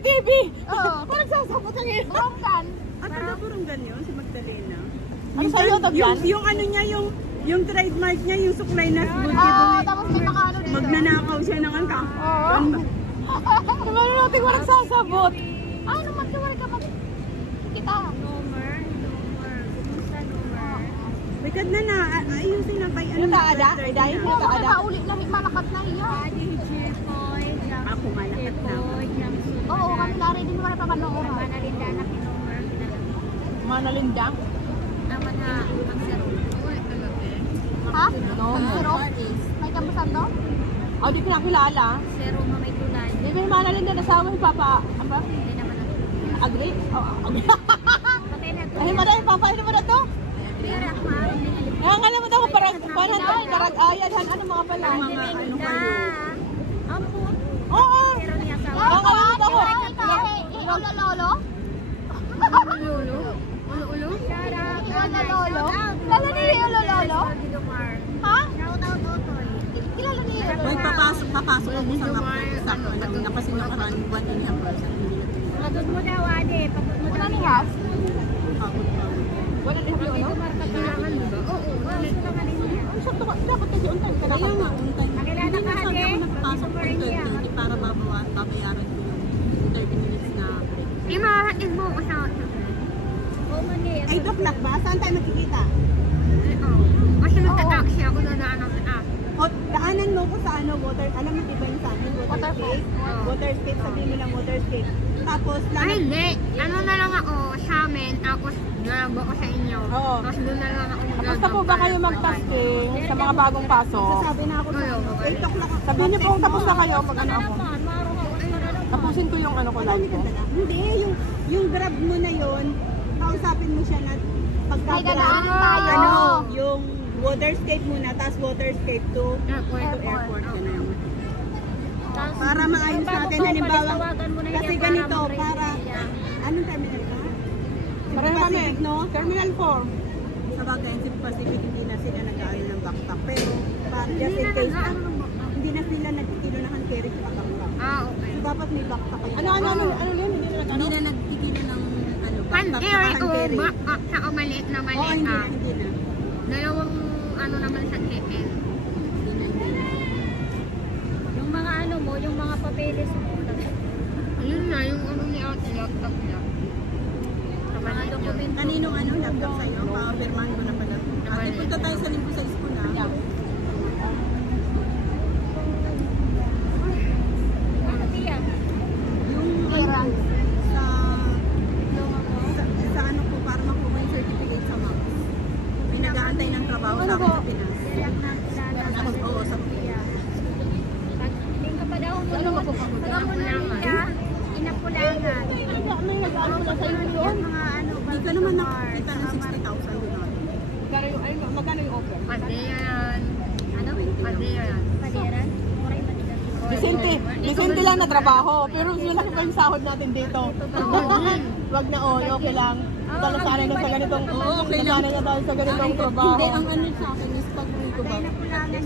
TV! Oo. Parang sasabot ang ino. Burunggan. At taga-Burunggan yun, si Magdalena. Ano sa'yo, Togyan? Yung ano niya, yung trademark niya, yung suklay na Oo, bulki-bulki. tapos may mga ano dito. Magnanakaw siya ng angka. Oo. Ano natin walang sasabot? Ano man ka ka mag... Kita. Bigad na, ayusin na kay ano. Yung taada? Ay, dahil Oo, yung taada. nakaulit na malakat na hiya. Ako malakat na. Oo, kami lari din naman papanooran. Manalindang? Ha? No. Zero? May kambusan to? Oh, di ko nakilala. Di ba yung manalindang asawa yung papa? Ano ba? Agri? Oo, agri. Ay, madami, papa, ano mo na to? Ang alam mo daw, parang ayan, ano mga pala? Mga ano kayo. Oo! Ang alam mo daw, Lolo Lolo? Lolo? Lalo ni Lolo Lolo? Ha? Kilala ni Lolo? May papasok ako sa sakto na kasi nakaraan 1.5%. Pagod mo daw, Ade. Pagod mo Una daw. ni Has? wala din yung ano? Kailangan mo ba? Oo. Gusto ka rin niya. Ang sakto ka, dapat kasi untay ka dapat. Kaya nga, untay. Nakilala ka, Sabi Ade. ako nagpasok Gusto ng rin niya. 12:30 para babayaran ko yung 30 minutes na break. Di mo, hatid mo ko sa... Oo, mani. 8 o'clock ba? Saan tayo magkikita? Kasi magta-taxi ako na daan ng app. O, daanan mo ko sa ano, water, alam mo diba yung sa amin, water skate? Water skate, sabihin mo lang water skate. Tapos, Ay, hindi. Ano na lang ako sa amin, tapos nalago ko sa inyo. Oo. Tapos doon na lang ako Basta po ba kayo mag-tasking sa mga bagong pasok? sabi na ako sa 8 o'clock ako. Sabihin niyo po kung tapos na kayo, mag-ano ako. Tapusin ko yung ano ko live ko. Hindi, yung grab mo na yon, kausapin mo siya na pagka May dadaanan tayo. ano, yung water skate muna, tapos water skate to Airport. airport ka na yun. Para maayos natin, halimbawa, kasi ganito, para, anong terminal ka? Pareho kami. Pacific, no? Terminal 4. Sa bagay, si Pacific, hindi na sila nag-aaral ng backpack. Pero, para just in case na, hindi na sila nagtitilo na hand carry sa backpack. Okay. So, dapat may backpack kayo. Ano yun? Hindi nila Hindi na nagtitilo ng ano, Hand backpack carry sa o hand carry. backpack sa maliit na Oo, maliit hindi na, ah. hindi na. Dalawang ano naman sa check-in. Hindi na. Yung mga ano mo, yung mga papeles mo. Ayun na, yung ano ni ate, laptop niya. Sa maliit niya. Kaninong ano, laptop sa'yo? Pa-firmahan ko na pala. Ate, punta tayo sa linggo sa school na. Yung Pera. sa ano ko, para makuha yung certificate sa MAX. May nag-aantay ng trabaho sa akin sa Pinas. Ako, oo, sa Ano magpapagod? Inapulangan. May nag-ano na sa'yo doon? Hindi ka naman nakakita ng 60,000 doon. Magkano yung offer? Pwede yan. Ano? Pwede yan. Decente lang na trabaho, pero malaki pa yung sahod natin dito. Wag na okay lang. Talo sa akin sa ganitong, okay lang. nasanay na tayo sa ganitong trabaho. Hindi, ang ano sa akin is pag uwi ko ba, at ko naman,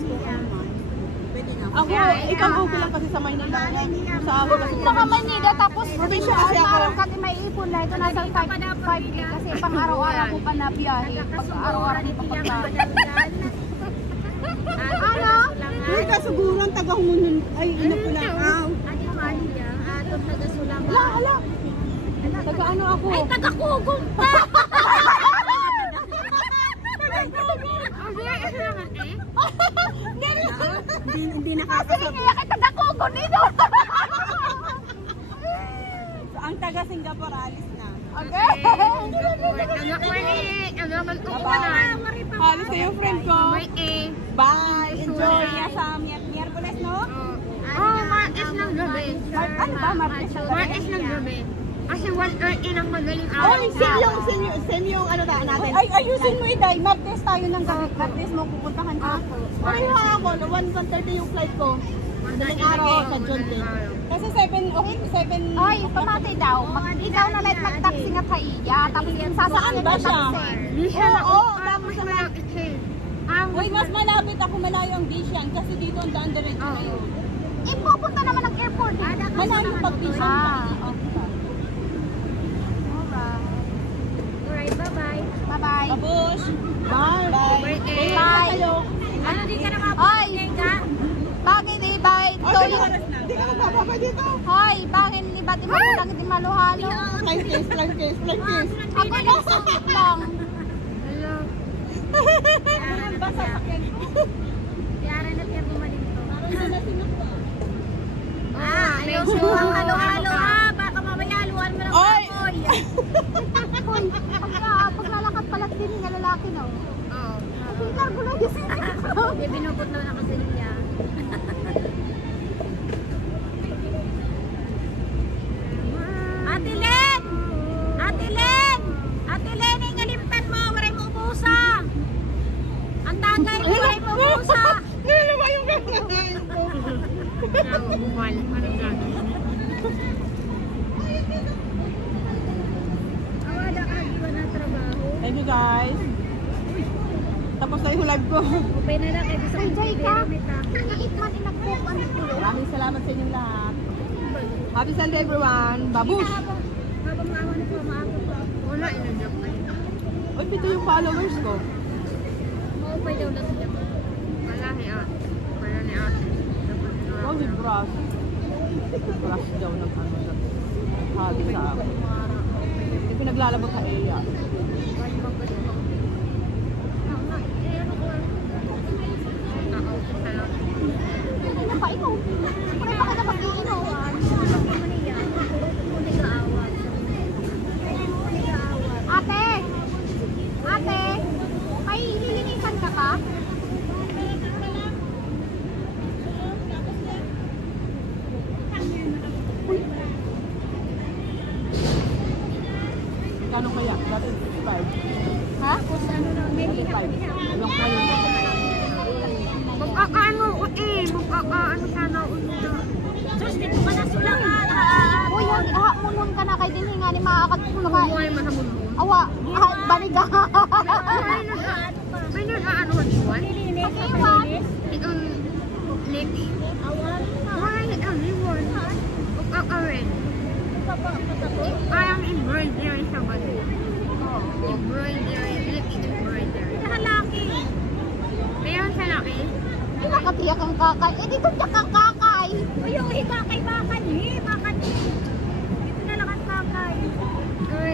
pwede na. Ako, ikaw okay lang kasi sa Maynila. Sa akin kasi Sa Manila, tapos Probinsya kasi ako. araw kasi may ipon na ito nasa 5K kasi pang araw-araw ko pa na biyahe. Pag araw-araw ko pa Ano? Uy, kasuguran, taga-humunan, ay, inapulakaw. Ala. Taga ano ako? Ay, taga-kugong pa! Hindi Sige, nakakasabot. kaya kita dakugo nito. Ang taga Singapore, alis na. Okay. Alis na yung friend ko. Bye! Enjoy ya sa Miyerkules, no? Martes ng gabi. Ano ba, Martes? Martes ng gabi. Kasi 1:30 ng madaling Oh, araw. Same yung ano natin. Ay, ayusin mo Iday. Martes tayo ng gabi. Martes mo pupuntahan ka. Pareho ako. 1:30 yung flight ko. Madaling araw sa John Day. Kasi 7. Ay, pamatay daw. Ikaw na light mag-taxi nga kaiya. Tapos yung sasakyan Saan ba na siya? taxi. Di siya na Oo, tapos tapos malapit siya. Uy, mas malapit ako malayo ang Bishan kasi dito ang daan diretso na yun. pupunta naman ng airport. Malayo pag-vision. Okay. Alright, bye-bye. Bye-bye. Tapos, bye. Bye. Birthday. Bye. Kayo. Ano, di ka na Ay! mapapagay ka? Bakit bye? Hindi ka magpapapa dito. Hoy, bakit ibati mo lang hindi maluhalo? Flying kiss, flying kiss, flying kiss. Ako nagsakit lang. Hello. Yara na tiyan bumalik to. Ayaw siya halo-halo ha. Baka mamaya haluan mo ng Oy! baboy. Hoy, paglalakad pala din ng lalaki no. Oo. Pilar ko lang yung Hindi binubutlaw na kasi niya. Ate Len! Ate Len! Ate Len, ingalimtan mo. Maray mo ubusa. Ang tagay mo, maray mo ubusa. Ano ba yung kakain? Awala ka, di ba na trabaho? Thank you guys. Tapos na yung live ko. Upay na lang, kaya gusto Ay, kong Jay ka. pero may tako. Iit man inagpok ano ko. Maraming salamat sa inyong lahat. Happy Sunday everyone. Babush! Habang maawan ko, maako pa. Wala, inadyak na. Uy, pito yung followers ko. Maupay daw lang siya. Wala ni ate. Wala ni ate. Oh, si Brush. Brush daw ng ano na. Hali sa akin. Hindi pinaglalabot sa Eya. Hindi na pa ikaw. Siyempre baka na mag-iinom. Ate! Ate! May hilinisan ka ka? Kano kaya? Dati 55. Ha? 55. Ilang kayo? Magkakaano ko eh. Magkakaano sana ulo. Diyos, dito ka na sulangan. Uy, hamunon ka na kay dinhinga ni maakat mo ka. Buhay mahamon mo. Awa, baliga. May nag-aano ko iwan? Pag-iwan. Itong lips. Why only one? Magkakaroon. Parang embroidery sa bali. Embroidery. Lips embroidery. Nakalaki. Mayroon sa laki? Nakatiyak ang kakay. Eh, dito tiyak ang kakay. Uy, kakay makan eh. Makan eh. Dito na lang ang kakay.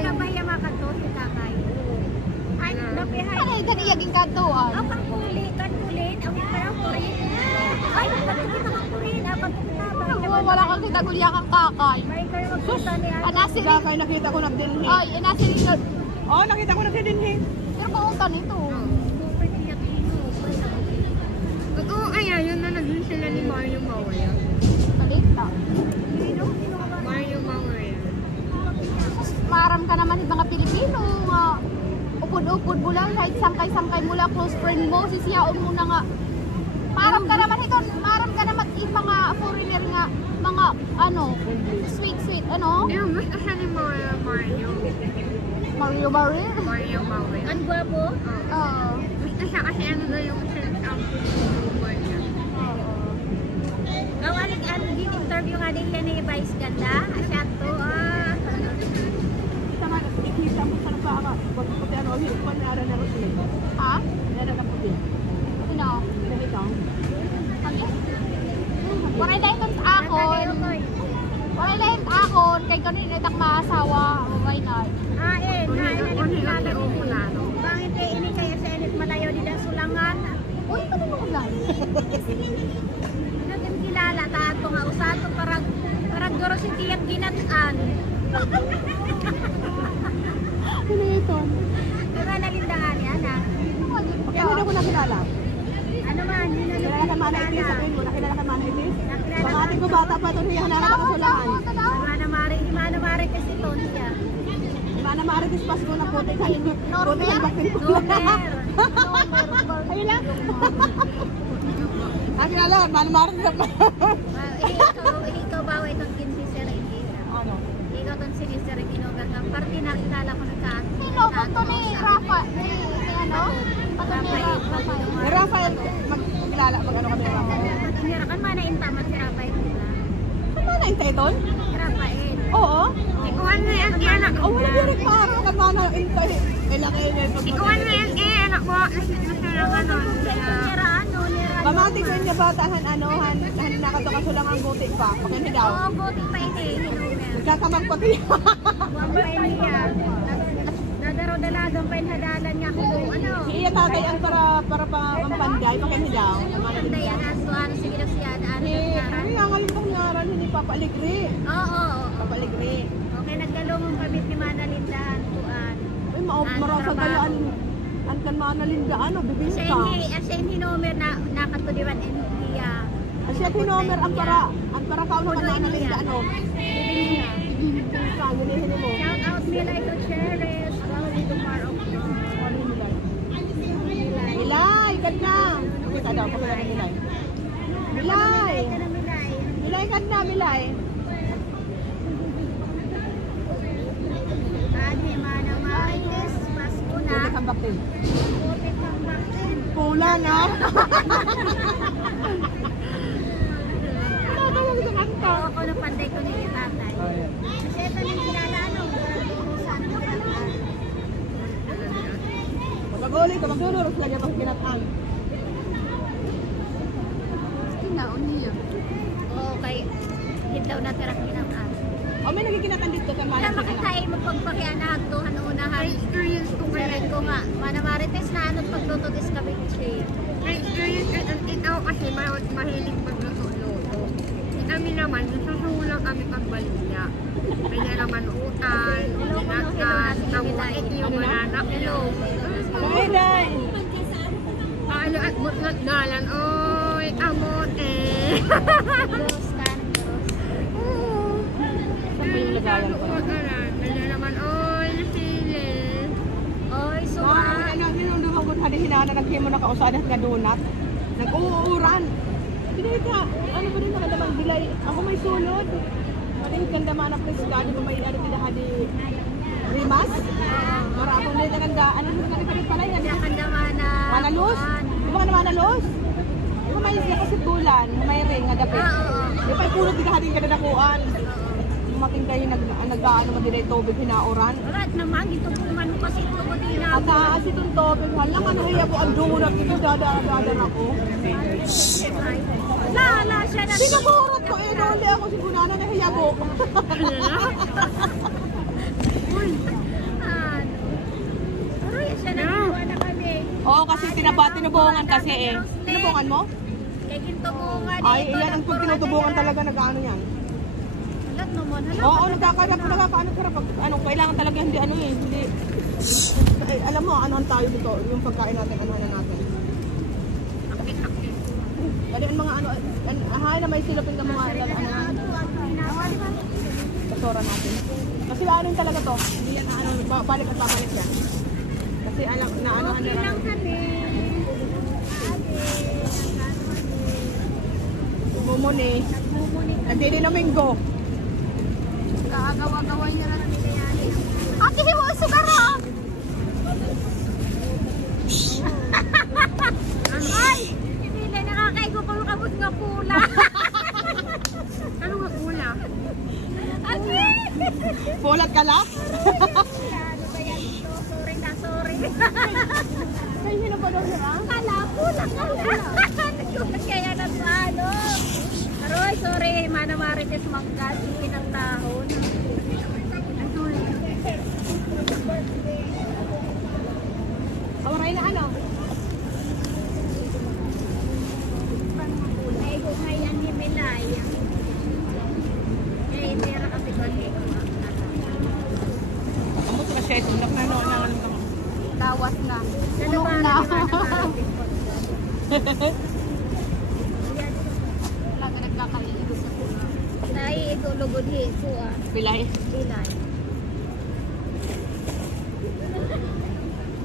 Kabaya makan to si kakay. Ay, napihay. Ano yung ganiyaging kantuan? Ang pangkuli, kankulin, ang parang kurin. Ay, bakit kita kankulin? Apat na ba? Wala kang kitagulyak ang kakay. May kayo magpunta ni Ate. Anasili. Kaya kayo nakita ko nagdinhi. Ay, inasili ka. Oo, nakita ko nagdinhi. Pero kumunta nito. Oo, kaya yun na naging sila ni Mario Mawaya. Balik na. Mario Mawaya. Maram ka naman sa mga Pilipino nga. Upod-upod mo lang, kahit sangkay-sangkay mo lang, close friend mo, sisiyaon mo na nga. Maram ka naman ito, maram ka naman yung mga foreigner nga, mga ano, sweet, ano? Yung gusto siya ni Mario. Mario Mario. Mario Mawaya. Ang gwapo? Oo. Gusto siya kasi ano na yung boy niya. Ang aling interview nga din yan ni Vice Ganda. Siya to, Sama, ikita mo sa nagpaka. Huwag mo puti ano, hirap pa na na Roslyn. Ha? Nara na puti. Sino? Ganito. Waray dahil sa akon. Waray dahil akon. Kay kanin itak maasawa. Why not? Hain na nilala ni Bangit kay ini kaya sa init malayo din ang sulangan. Uy, ano mo lang? Natin kilala tato nga usato parang guro si Tiyak ginatan. Ano ito? Diba nalindangan niya na? Kaya mo na ko nakilala. Ano man, hindi na Kilala ka mana itis, sabihin mo, nakilala ka mana itis. Pag-ating ko bata pa ito, niya hanara ka kasulahan. Mana mari kasi to siya. Mana maritis Pasko na puti sa inyo. Puti sa bakit ko. Ayun lang. Nakilala, mana maritis pa. Ikaw ba itong kinsisera hindi? Ano? Ikaw itong sinisera ginugat ng party nakilala ko na ka. Sino? Pato ni Rafa. Ni ano? Pato ni Rafa. Ni Rafael, magkilala, mag-ano kami Rafael. Pag inirakan man na intamat si Rafael. na intay, Rafael. Oo. Ikuan na yan, anak Oh, wala direct para kan mana intay. Kailangan niya pag Ikuan na yan, anak ko. Nasilangan nun. Nira, Mamati ko niya batahan ano han nakatukaso lang ang buti pa. Pagani daw. Oo, buti pa ini. Nagkakamang pati. Buwan pa niya. Nadaro dalagang pa hadalan niya ko. Ano? Iya tatay ang para pa pampanday pagani daw. Maganda yan aso. Ano sige daw siya. Ano Ano yung ngayon ngaran ni Papa Alegre. Oo. Papa Alegre. Okay, naggalong kami ni Mana Lindahan. Tuan. Ay marasa tayo ang kan mana Linda ano bibingka. Siya hindi nomer na nakatuliwan India. Asya tinomer ang para kaon kan mana Linda ano. Bibingka gunihin mo. Shout out Milay to Cheris. Well, to Mar of Milay, ganda. Kita daw pagkala ni Milay. Milay. Milay ganda Milay. Adi Mana Marites. Pasko na. Pula kang baktin. Kupit ng bakit. Pula na. Wala talaga sa kanta. Ako na panday ko ni tatay. Kasi ito nang kilala ano. Paguli ka magdulurot lagi pag kinatang. Kinaon niya. Okay. Hindaw na tirang kinang O may nagikinatan dito sa Wala mana. makitay mo pagpakianag to hanuunahan. Experience ko ko nga. Mana Marites na ano't pagluto is kabitsi. Experience ikaw kasi mahilig magluto-luto. Kami naman, susulang kami pagbalik niya. Kaya naman utan, binatan, kamuit yung banana. Hello. Milay. Paano at mutnat nalan, oy, amot eh. Diyos ka ng Diyos. Saan ba yung lagayan ko? Kaya naman, oy, nasili. Oy, Mga suwa. ano, minundumagod hadi hinana nagkimo na kausadas nga donut. Nag-uuran. Pinili ka, ano ba rin nakadamang bilay? Ako may sulod. Maring kanda manak na sigado mo may ano nila hadi rimas. Maraming nila kanda, ano nila kanda pala yan? Kanda mana. Manalos? Di ba ka na manalos? Di ba may isla kasi tulan, may ring nga dapit. Oo. Di ba ipulot din hadi kada nakuan. Dumating kayo nag-ano man din tubig hinauran. Alright naman, ito po man kasi ito ko din Ang taas itong tubig, halang ano iya po ang donut, ito dada ako. Lala siya na. Sinaburat ko, eh, nahuli ako si Bunana na hiyabo. Pero yan siya nagkuha na kami. Oo, kasi tinubungan kasi eh. Tinubungan mo? Kaya gintungungan. Ay, iyan ang pag tinutubungan talaga nag-ano yan. Halat naman, halat. Oo, nagkakaano sarap. Ano, kailangan talaga hindi ano eh, hindi. Eh, alam mo, anuhan tayo dito, yung pagkain natin, anuhan na natin. Dali ang mga ano, ahay na may silupin ng mga ano, kasora natin. Kasi ano talaga to, hindi yan na ano, balik at babalik yan. Kasi alam, na anuhan na lang. kami. Mumuni. Nandili na Minggo. Kaagawa-gaway niya na namin kayali. Ate, hiwa ang sugar ah! Ay! Hindi na nakakaigo pa yung kabot nga pula. Ano nga pula? Ate! Pulat ka lang? Ano ba yan ito? Sorry na, sorry. Ay, sino pa daw siya? Kala, pula ka na. Nagkulat kaya na sa ano. Aroy, sorry. Mana Marites Manggas. Pinang tahon. Awaray na ano? Ay, kung ngayon ni Milay. Eh, tira kasi ko ni Amo sa siya ito, na ano. Dawas na. Puno na. na. Wala ka nagkakailibos sa pula. Dahil ito lugod hiso ah. Pilay. Bilay.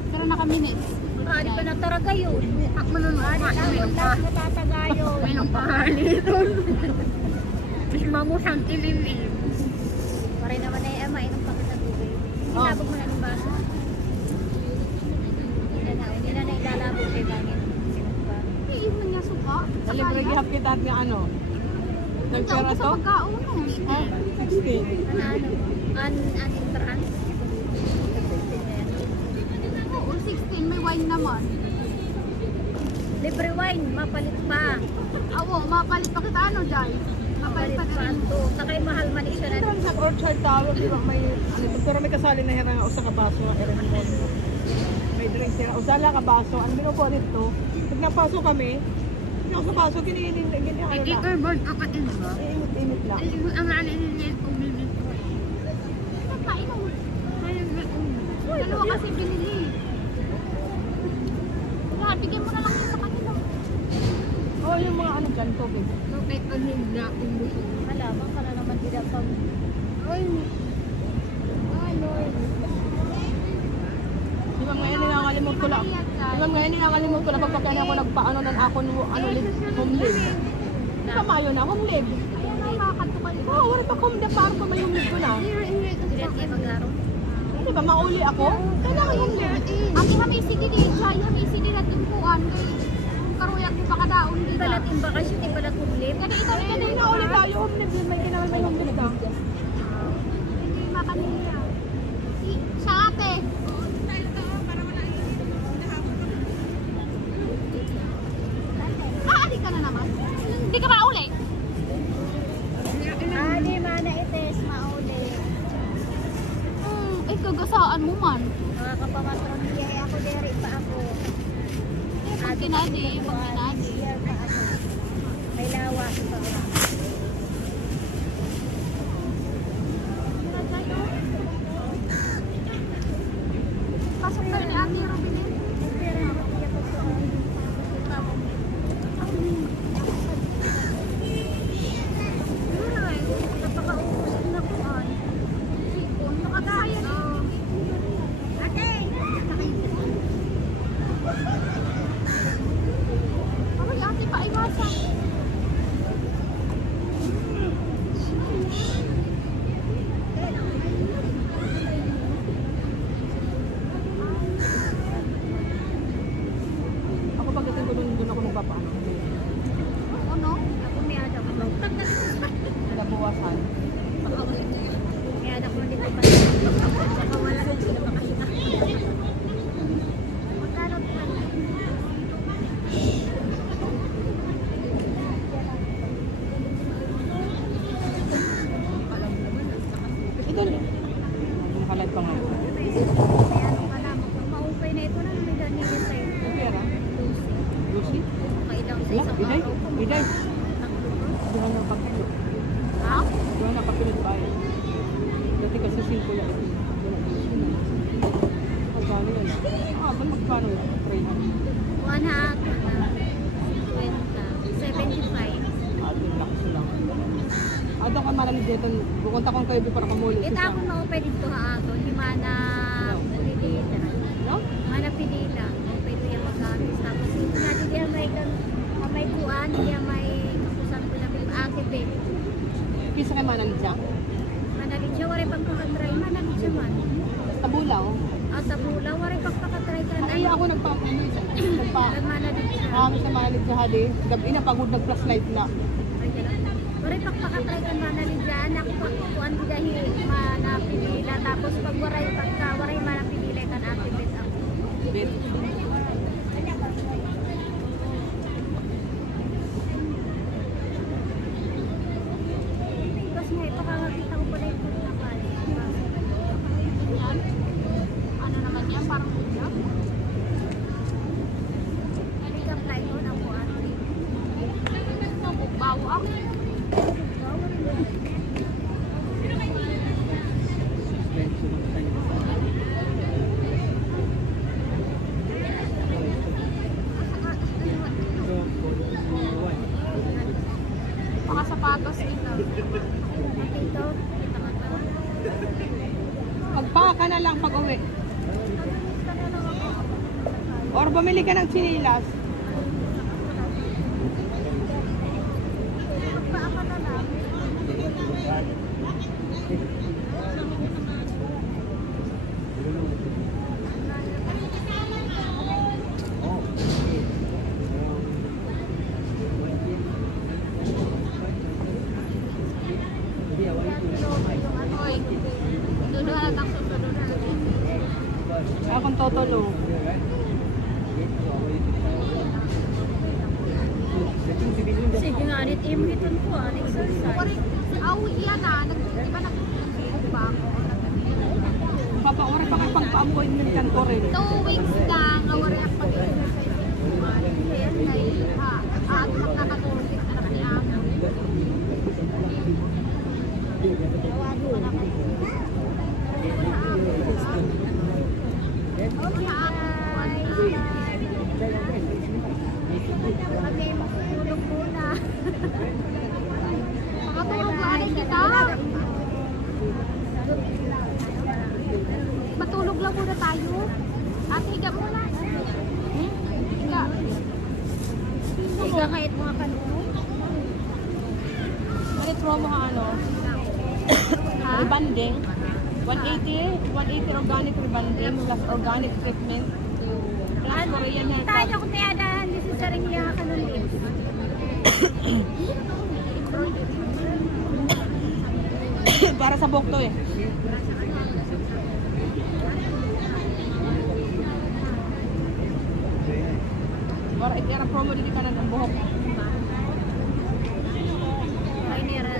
Pero naka-minutes. Di pa nataraga yun. Ako nun Ano mga lang, may natatagayo. pahaliton. Mas mamusang ililim. Pare naman ay mainom pa kita tubig. Sinabog mo na ng baso. Hindi na ilalabog kay Daniel. Iiwan niya suka. Dali, brigihap kita at nga ano. Nagpera Nagpera sa to? pagkaon. Ha? 16. An entrance. Oo, 16. May wine naman. Libre wine, mapalit pa. Oo, mapalit pa kita ano, Jai? Mapalit Mapalit pa pa rin. to. Sakay mahal man siya na. Ito sa Orchard Tower, di ba may ano ito, pero may kasali na hirang o sa kabaso ng Erenmon. May drinks nila. O sala kabaso, ang minupo dito. Pag napasok kami, hindi ako sa baso, giniinin ano Hindi na. ka bird ako din ba? Init lang. Ang ano niya kung bibig ko. Painom. Kaya nga Dalawa kasi binili. Wala, bigyan mo na lang yun sa kanila. Oh, yung mga ano dyan, tubig. so kahit pag hindi akong gusto. Malamang ka na naman tidak pag Ay, Lord. Di ba ngayon ninangalimot ko lang. Di ba ngayon ninangalimot ko lang pagkakanya ako nagpaano ng ako ano live, home live. Di ba mayo na, home live. Ayan na, makakantukan ko. Oo, wala pa home live, parang pa may home live ko na. direct kayo maglaro. Di ba, mauli ako? Kailangan home live. Aki hamay sige di, Jai, hamay sige na tumpuan. Kay karuyak mo baka daon di na. Balat yung bakasyon, di balat umlip. Kaya ito, Hindi na ulit tayo, home live din. May kinaman may home live ka. hindi makanila. Siya ate. Aali ka na naman. Hindi ka mauli. Di mana ites, mauli. Ay, kagasaan mo man. Mga kapamatron niya, ako diri pa ako. Pag kinadi, pag kinadi. Siya pa ako. May lawa pa ako. Pasok na rin ni Ate Robin. Aray, ate pa, iwasa. Ako pagdating ko doon ako magpapaano. Ano? Ako may anak ko. Nabuwasan. May anak ko dito pa. Saka wala rin sila makahinga. Magkano pa? Ito lang. Nakalag pa nga. May ano ka na. Maupay na ito na. May ganyan sa'yo. Yung pera? Lucy? Kailang sa Wala, isang Biday. araw. Biday. Doon na pagpilot. Ha? Doon na pagpilot tayo. Dati kasi simple lang ito. Magkano yun? Magkano yun? 300. 75. Ating lakas lang. Doon ka malamig dito. Bukunta kong kayo para kamulo. Ito ako maupay dito ha ato. Di mana pilila. No? Mana pilila. Maupay ito yung magkamis. Tapos ito na di yan may kuan. Di yan may kapusan ko na akipin. Pisa kay manalig siya? Manalig siya. Wari pang pakatry. Manalig siya man. Tabulaw. At sa pula. Wari pang pakatry ka na. Ay, ako nagpapanood siya. Manalig siya. Sa manalig siya hadi. Gabi na pagod nag-plus light na. Wari pang pakatry ka manalig dyan. Ako pa kuan di dahil manapilila. Tapos pag waray manapilila kan akipin ako. Bet. Tapos nga ito kakakita ko pala yung pagkakal. Yan. Ano naman yan? Parang udyap. Hindi ka fly ko na kuan. Bawang. Mga sapatos dito. Dito, kita ka pa. Magpaka ka na lang pag uwi. Or bumili ka ng sinilas. Magpaaka na lang. Akong totolo. Sige nga, arit imitan ko, exercise. Awi yan di ba ba? Papaore pa kayo pang-appointment kan ko rin. 2 weeks lang, awari ako pag-exercise. Ayan, dahil at makakatulog din anak ni Amo. Okay, matulog muna. Makatulog lang kita. Matulog lang muna tayo. At higa muna. Higa. Higa kahit mga kanunong. May promo ka ano? Rebanding. 180 organic rebanding plus organic treatment. Plus Korean hair cut. Tayo kung tiyadahan, di si Saring liya ka ng lips. Para sa buhok to eh. Para itira promo dito ka ng buhok. Ay, nira.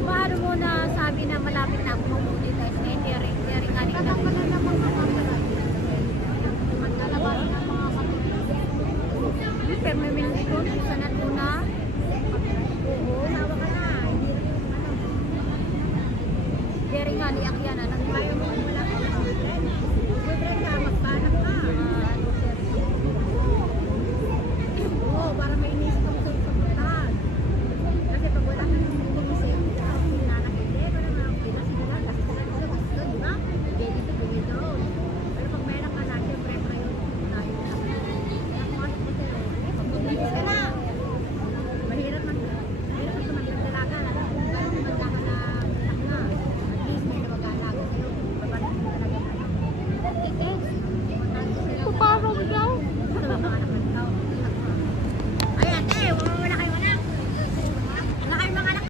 Paano mo na sabi na malapit na ako mag-monetize na yung Jerry nga rin na. Pero may minuli ko, sanat mo na. Oo, nawa ka na. Jerry nga, liyak